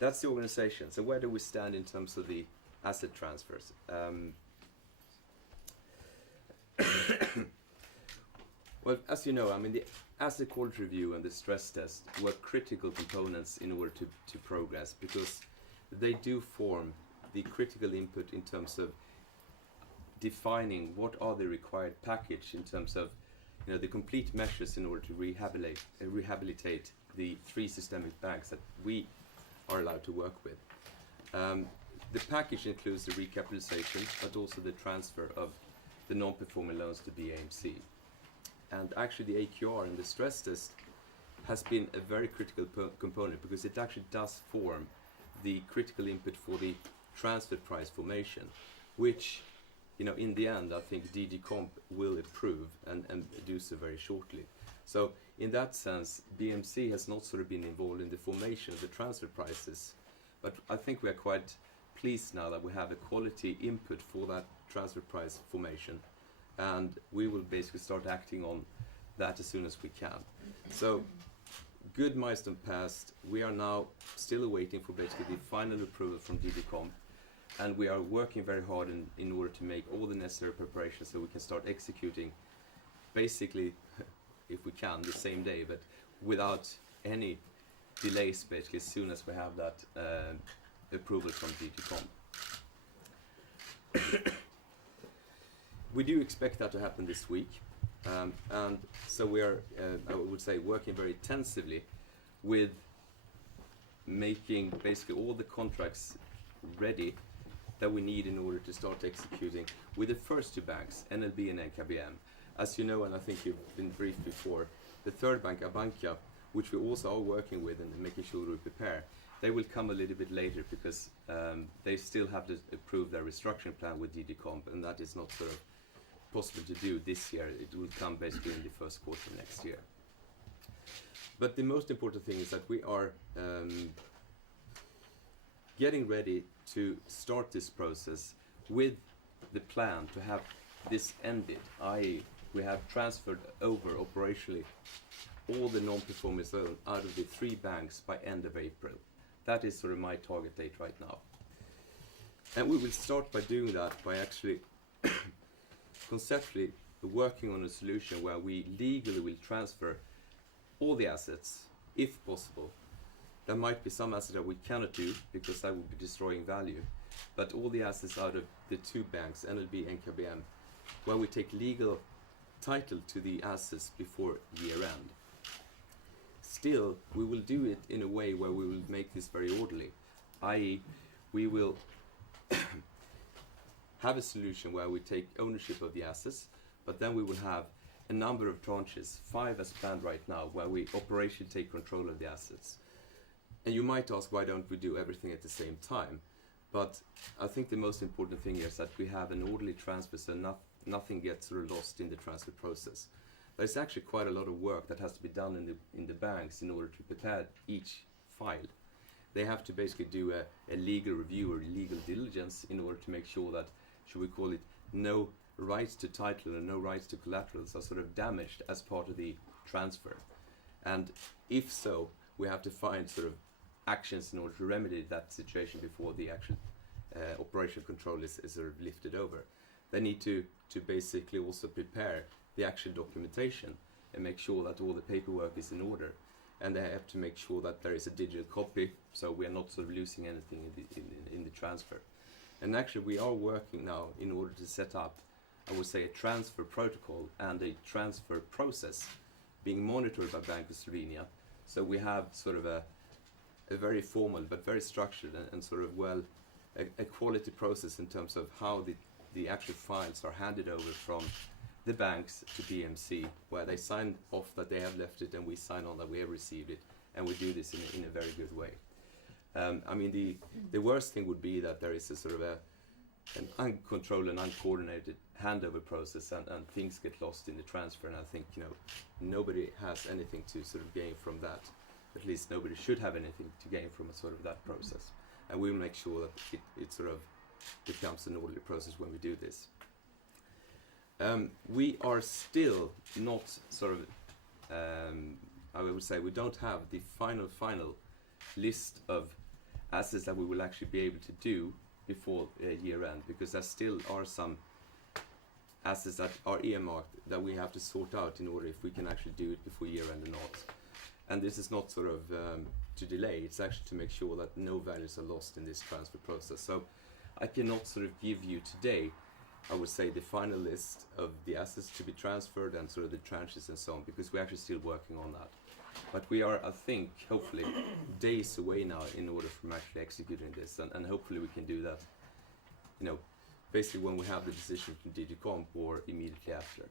that's the organization. So where do we stand in terms of the asset transfers? Well, as you know, I mean, the asset quality review and the stress test were critical components in order to progress, because they do form the critical input in terms of defining what are the required package in terms of, you know, the complete measures in order to rehabilitate the 3 systemic banks that we are allowed to work with. The package includes the recapitalization, but also the transfer of the non-performing loans to BAMC. And actually the AQR and the stress test has been a very critical component, because it actually does form the critical input for the transfer price formation, which, you know, in the end, I think DG Comp will approve and do so very shortly. So in that sense, BMC has not sort of been involved in the formation of the transfer prices, but I think we are quite pleased now that we have a quality input for that transfer price formation, and we will basically start acting on that as soon as we can. So good milestone passed. We are now still awaiting for basically the final approval from DG Comp, and we are working very hard in order to make all the necessary preparations so we can start executing basically, if we can, the same day, but without any delays, basically as soon as we have that approval from DG Comp. We do expect that to happen this week, and so we are, I would say, working very intensively with making basically all the contracts ready that we need in order to start executing with the first 2 banks, NLB and NKBM. As you know, and I think you've been briefed before, the third bank, Abanca, which we also are working with and making sure we prepare, they will come a little bit later, because they still have to approve their restructuring plan with DG Comp, and that is not sort of possible to do this year. It will come basically in the first quarter next year. But the most important thing is that we are getting ready to start this process with the plan to have this ended, i.e. we have transferred over operationally all the non-performing loans out of the 3 banks by end of April. That is sort of my target date right now. And we will start by doing that by actually conceptually working on a solution where we legally will transfer all the assets, if possible. There might be some assets that we cannot do because that would be destroying value, but all the assets out of the 2 banks, NLB and KBM, where we take legal title to the assets before year end. Still, we will do it in a way where we will make this very orderly, i.e. we will have a solution where we take ownership of the assets, but then we will have a number of tranches, 5 as planned right now, where we operationally take control of the assets. And you might ask, why don't we do everything at the same time? But I think the most important thing is that we have an orderly transfer, so nothing gets sort of lost in the transfer process. There's actually quite a lot of work that has to be done in the banks in order to prepare each file. They have to basically do a legal review or legal diligence in order to make sure that, should we call it, no rights to title and no rights to collaterals are sort of damaged as part of the transfer. And if so, we have to find sort of actions in order to remedy that situation before the actual operational control is sort of lifted over. They need to basically also prepare the actual documentation and make sure that all the paperwork is in order. And they have to make sure that there is a digital copy, so we are not sort of losing anything in the transfer. And actually we are working now in order to set up, I would say, a transfer protocol and a transfer process being monitored by Bank of Slovenia. So we have sort of a very formal but very structured and sort of a quality process in terms of how the actual files are handed over from the banks to BMC, where they sign off that they have left it and we sign on that we have received it, and we do this in a very good way. I mean, the worst thing would be that there is a sort of an uncontrolled and uncoordinated handover process and things get lost in the transfer, and I think, you know, nobody has anything to sort of gain from that. At least nobody should have anything to gain from a sort of that process. And we will make sure that it sort of becomes an orderly process when we do this. We are still not sort of, I would say, we don't have the final list of assets that we will actually be able to do before year end, because there still are some assets that are earmarked that we have to sort out in order if we can actually do it before year end or not. And this is not sort of to delay, it's actually to make sure that no values are lost in this transfer process. So I cannot sort of give you today, I would say, the final list of the assets to be transferred and sort of the tranches and so on, because we're actually still working on that. But we are, I think, hopefully, days away now in order from actually executing this, and hopefully we can do that, you know, basically when we have the decision from DG Comp or immediately after.